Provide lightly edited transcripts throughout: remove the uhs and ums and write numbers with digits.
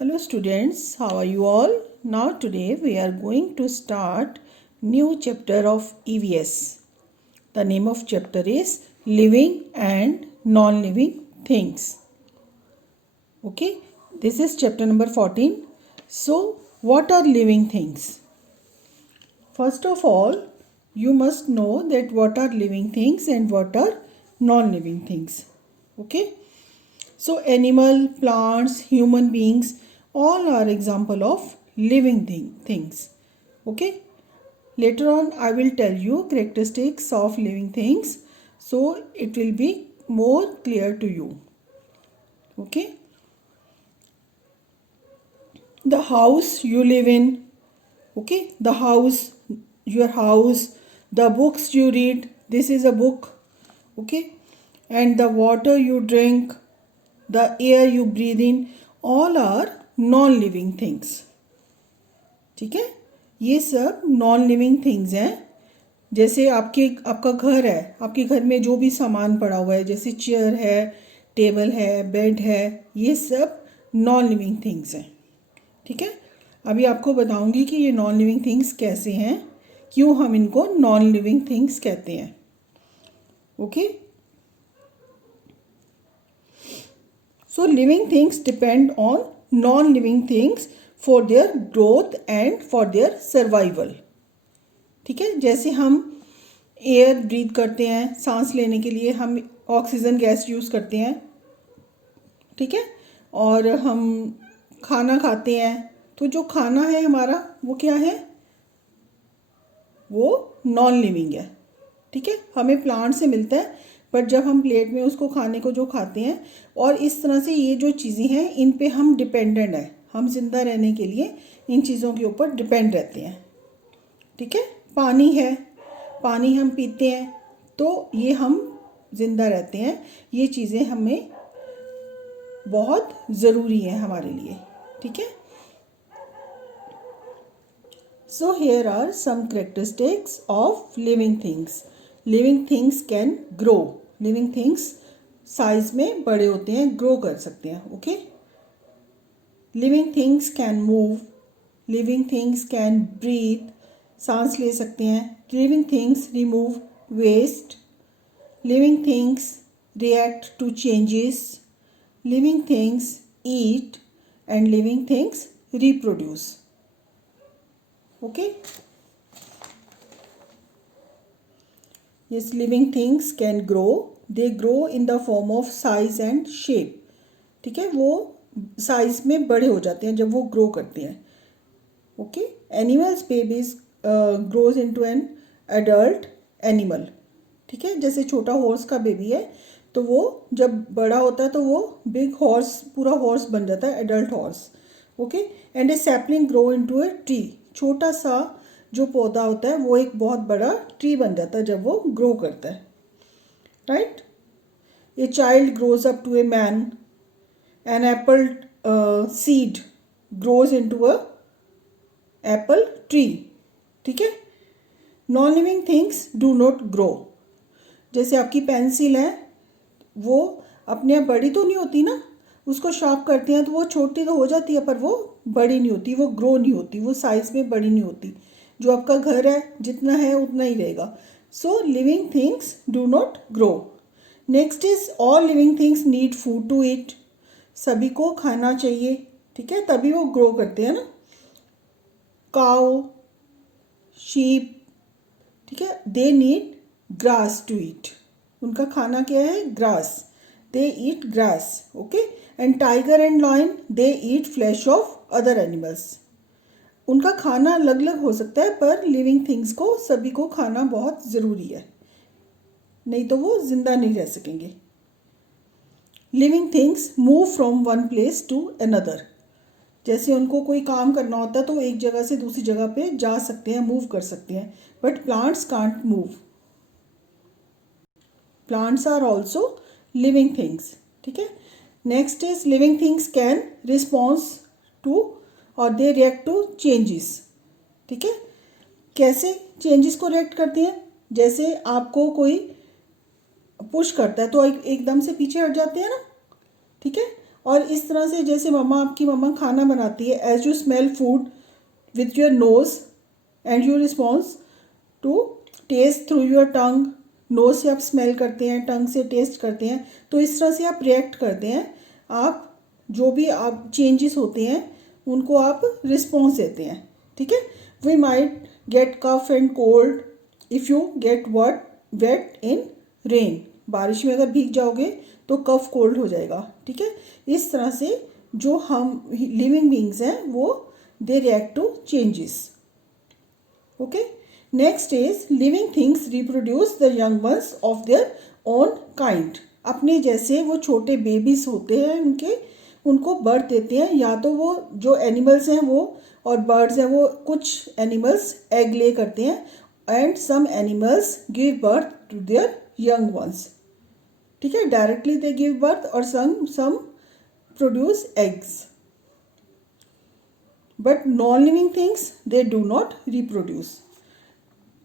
Hello students, how are you all? Now today we are going to start new chapter of EVS. The name of chapter is Living and Non-Living Things. Okay, this is chapter number 14. So, what are living things? First of all, you must know that what are living things and what are non-living things. Okay. So animal, plants, human beings, all are example of living things. Okay. Later on I will tell you characteristics of living things. So it will be more clear to you. Okay. The house you live in. Okay. The house, your house, the books you read. This is a book. Okay. And the water you drink, the air you breathe in, all are non living things. ठीक है, ये सब non living things हैं. जैसे आपका घर है, आपके घर में जो भी सामान पड़ा हुआ है, जैसे चेयर है, टेबल है, बेड है, ये सब नॉन लिविंग थिंग्स हैं. ठीक है, अभी आपको बताऊंगी कि ये नॉन लिविंग थिंग्स कैसे हैं, क्यों हम इनको नॉन लिविंग थिंग्स कहते हैं. Okay. So living things depend on non-living things for their growth and for their survival. ठीक है, जैसे हम एयर ब्रीथ करते हैं, सांस लेने के लिए हम ऑक्सीजन गैस यूज़ करते हैं. ठीक है, और हम खाना खाते हैं, तो जो खाना है हमारा वो क्या है, वो नॉन लिविंग है. ठीक है, हमें प्लांट से मिलता है, बट जब हम प्लेट में उसको खाने को जो खाते हैं, और इस तरह से ये जो चीज़ें हैं इन पे हम डिपेंडेंट हैं. हम जिंदा रहने के लिए इन चीज़ों के ऊपर डिपेंड रहते हैं. ठीक है, पानी है, पानी हम पीते हैं तो ये हम जिंदा रहते हैं. ये चीज़ें हमें बहुत ज़रूरी हैं हमारे लिए. ठीक है. So here are some characteristics of living things. Living things can grow. Living things size में बड़े होते हैं, ग्रो कर सकते हैं. Okay. Living things can move. Living things can breathe. सांस ले सकते हैं. Living things remove waste. Living things react to changes. Living things eat and living things reproduce. Okay. Yes, living things can grow. They grow in the form of size and shape. ठीक है, वो size में बड़े हो जाते हैं जब वो ग्रो करते हैं. Okay. Animals babies grows into an adult animal. ठीक है, जैसे छोटा हॉर्स का बेबी है तो वो जब बड़ा होता है तो वो बिग हॉर्स, पूरा हॉर्स बन जाता है, adult horse. Okay. And A sapling grow into a tree. छोटा सा जो पौधा होता है वो एक बहुत बड़ा ट्री बन जाता है जब वो ग्रो करता है. Right. A child grows up to a man. An apple seed grows into a apple tree. ठीक है. Non living things do not grow. जैसे आपकी पेंसिल है, वो अपने आप बड़ी तो नहीं होती ना, उसको शार्प करते हैं तो वो छोटी तो हो जाती है पर वो बड़ी नहीं होती, वो ग्रो नहीं होती, वो साइज में बड़ी नहीं होती. जो आपका घर है जितना है उतना ही रहेगा. So living things do not grow. Next is all living things need food to eat. सभी को खाना चाहिए. ठीक है, तभी वो ग्रो करते हैं ना. काउ, शीप, ठीक है, they need grass to eat. उनका खाना क्या है, grass. They eat grass. Okay. And tiger and lion they eat flesh of other animals. उनका खाना अलग अलग हो सकता है पर लिविंग थिंग्स को सभी को खाना बहुत ज़रूरी है, नहीं तो वो जिंदा नहीं रह सकेंगे. Living things move from one place to another. जैसे उनको कोई काम करना होता है तो एक जगह से दूसरी जगह पे जा सकते हैं, मूव कर सकते हैं. But plants can't move. Plants are also living things. ठीक है. Next is living things can response to और दे रिएक्ट टू चेंजेस. ठीक है. कैसे चेंजेस को रिएक्ट करती हैं, जैसे आपको कोई पुश करता है तो एकदम से पीछे हट जाते हैं ना. ठीक है, और इस तरह से जैसे आपकी मम्मा खाना बनाती है, as you smell food with your nose and you response to taste through your tongue, nose से आप स्मेल करते हैं, टंग से टेस्ट करते हैं, तो इस तरह से आप रिएक्ट करते हैं। आप जो भी आप चेंजेस होते हैं उनको आप रिस्पॉन्स देते हैं, ठीक है। We might get cough and cold if you get wet in rain, बारिश में अगर भीग जाओगे तो कफ कोल्ड हो जाएगा, ठीक है। इस तरह से जो हम लिविंग बींग्स हैं वो they react to changes, okay. Next is living things reproduce the young ones of their own kind. अपने जैसे वो छोटे बेबीज होते हैं उनको बर्थ देते हैं, या तो वो जो एनिमल्स हैं वो और बर्ड्स हैं वो, कुछ एनिमल्स एग ले करते हैं and some animals give birth to their young ones, ठीक है। डायरेक्टली दे गिव बर्थ और some produce eggs, but non-living things they do not reproduce,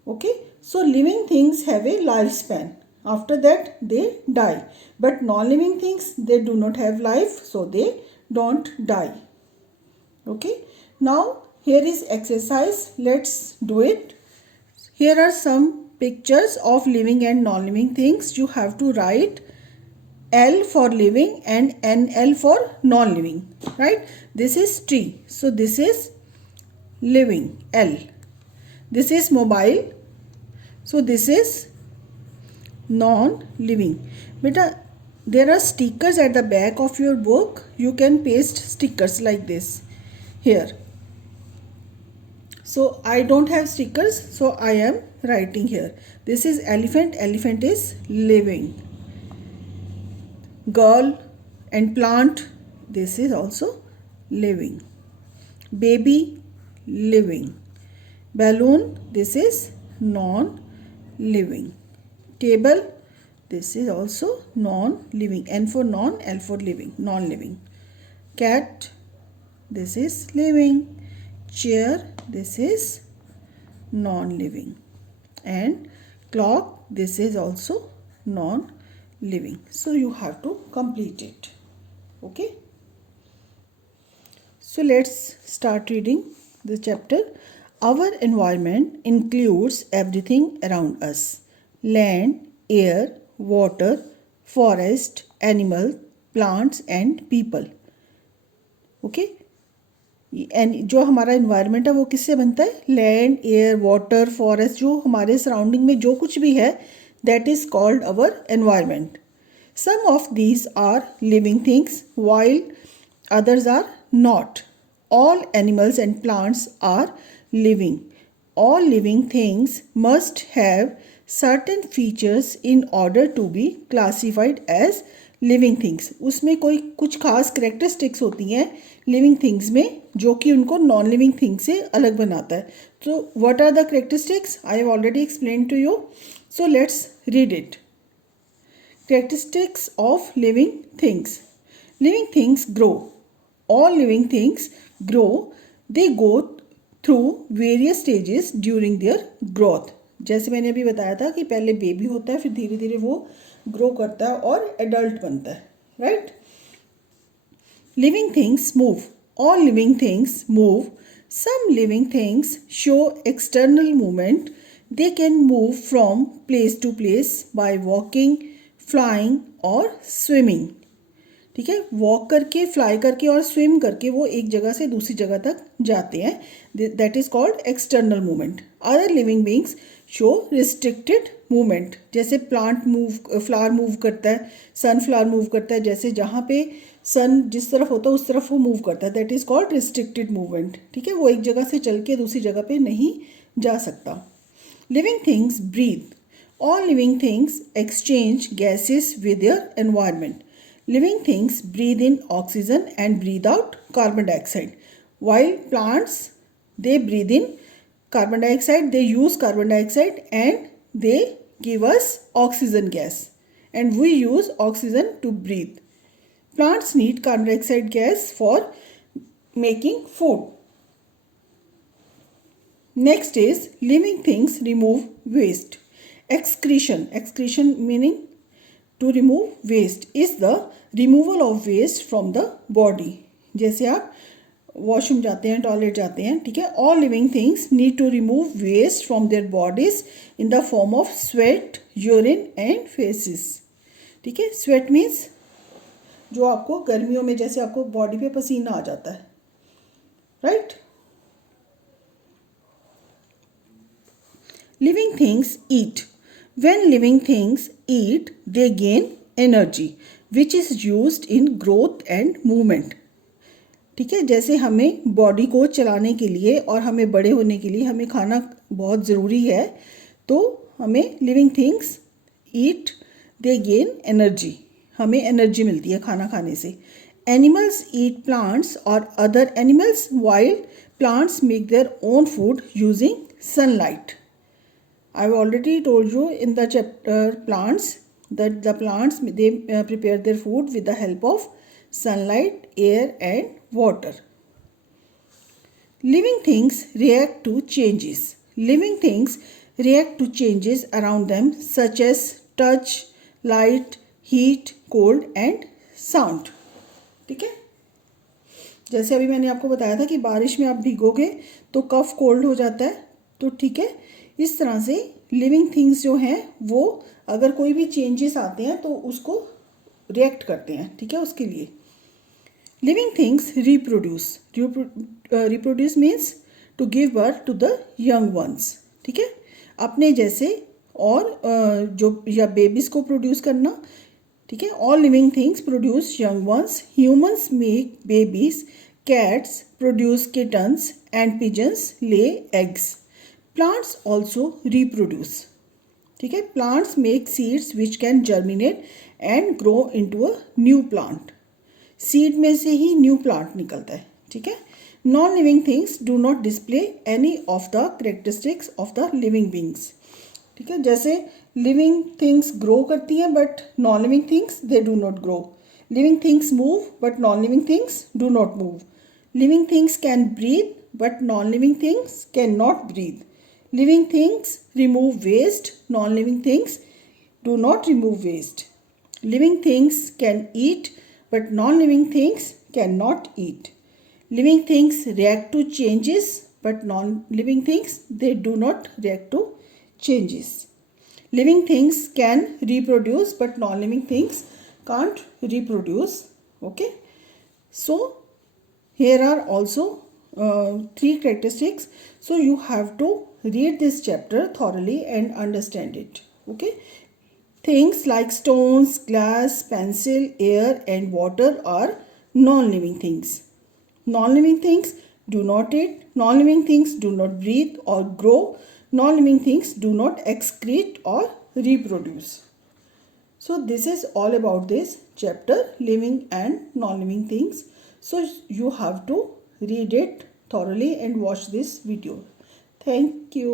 okay. So living things have a lifespan, after that they die, but non-living things they do not have life, so they don't die, okay. Now here is exercise, let's do it. Here are some pictures of living and non-living things. You have to write L for living and NL for non-living, right? This is tree, so this is living, L. This is mobile, so this is non-living. Beta, there are stickers at the back of your book. You can paste stickers like this here. So I don't have stickers, so I am writing here. This is elephant, elephant is living. Girl and plant, this is also living. Baby, living. Balloon, this is non-living. Table, this is also non-living. N for non, L for living, non-living. Cat, this is living. Chair, this is non-living. And clock, this is also non-living. So you have to complete it, okay. So let's start reading the chapter. Our environment includes everything around us: land, air, water, forest, animals, plants and people, okay. And जो हमारा environment है वो किससे बनता है? Land, air, water, forest, जो हमारे surrounding में जो कुछ भी है, that is called our environment. Some of these are living things while others are not. All animals and plants are living. All living things must have certain features in order to be classified as living things. उसमें कोई कुछ खास characteristics होती हैं living things में जो कि उनको non living things से अलग बनाता है. So what are the characteristics? I have already explained to you. So let's read it. Characteristics of living things. Living things grow. All living things grow. They go through various stages during their growth. जैसे मैंने अभी बताया था कि पहले baby होता है, फिर धीरे धीरे वो ग्रो करता है और एडल्ट बनता है, right. Living things move. All living things move. Some living things show external movement. They can move from place to place by walking, flying और swimming. ठीक है, वॉक करके, फ्लाई करके और स्विम करके वो एक जगह से दूसरी जगह तक जाते हैं. That is called external movement. Other living beings show restricted movement. जैसे प्लांट मूव, फ्लावर मूव करता है, सनफ्लावर मूव करता है, जैसे जहाँ पे सन जिस तरफ होता है उस तरफ वो मूव करता है. That is called restricted movement. ठीक है, वो एक जगह से चल के दूसरी जगह पे नहीं जा सकता. Living things breathe. All living things exchange gases with their environment. Living things breathe in oxygen and breathe out carbon dioxide. While plants, they breathe in carbon dioxide, they use carbon dioxide and they give us oxygen gas. And we use oxygen to breathe. Plants need carbon dioxide gas for making food. Next is living things remove waste. Excretion. Excretion meaning to remove waste is the removal of waste from the body. जैसे आप washroom जाते हैं, toilet जाते हैं, ठीक है। All living things need to remove waste from their bodies in the form of sweat, urine and faeces, ठीक है। स्वेट मीन्स जो आपको गर्मियों में जैसे आपको बॉडी पे पसीना आ जाता है, right. Living things eat. When living things eat they gain energy which is used in growth and movement, ठीक है। जैसे हमें बॉडी को चलाने के लिए और हमें बड़े होने के लिए हमें खाना बहुत ज़रूरी है, तो हमें लिविंग थिंग्स ईट दे गेन एनर्जी, हमें एनर्जी मिलती है खाना खाने से। एनिमल्स ईट प्लांट्स और other animals while plants make their own food using sunlight. I have already told you in the chapter plants that the plants they prepare their food with the help of sunlight, air and water. Living things react to changes. Living things react to changes around them such as touch, light, heat, cold and sound. ठीक है। जैसे अभी मैंने आपको बताया था कि बारिश में आप भीगोगे तो कफ कोल्ड हो जाता है, तो ठीक है। इस तरह से लिविंग थिंग्स जो हैं वो अगर कोई भी चेंजेस आते हैं तो उसको रिएक्ट करते हैं, ठीक है, उसके लिए। Living things reproduce. Reproduce means to give birth to the young ones, ठीक है, अपने जैसे, और जो या बेबीज को प्रोड्यूस करना, ठीक है। All living things produce young ones. Humans make babies, cats produce kittens and pigeons lay eggs. Plants also reproduce, ठीक है। Plants make seeds which can germinate and grow into a new plant. Seed में से ही new plant निकलता है, ठीक है। Non-living things do not display any of the characteristics of the living beings, ठीक है। जैसे living things grow करती हैं but non-living things they do not grow. Living things move but non-living things do not move. Living things can breathe but non-living things cannot breathe. Living things remove waste, non-living things do not remove waste. Living things can eat, but non-living things cannot eat. Living things react to changes, but non-living things they do not react to changes. Living things can reproduce, but non-living things can't reproduce. Okay, so here are also 3 characteristics. So you have to read this chapter thoroughly and understand it. Okay, things like stones, glass, pencil, air and water are non-living things. Non-living things do not eat, non-living things do not breathe or grow, non-living things do not excrete or reproduce. So this is all about this chapter, living and non-living things. So you have to read it thoroughly and watch this video. Thank you.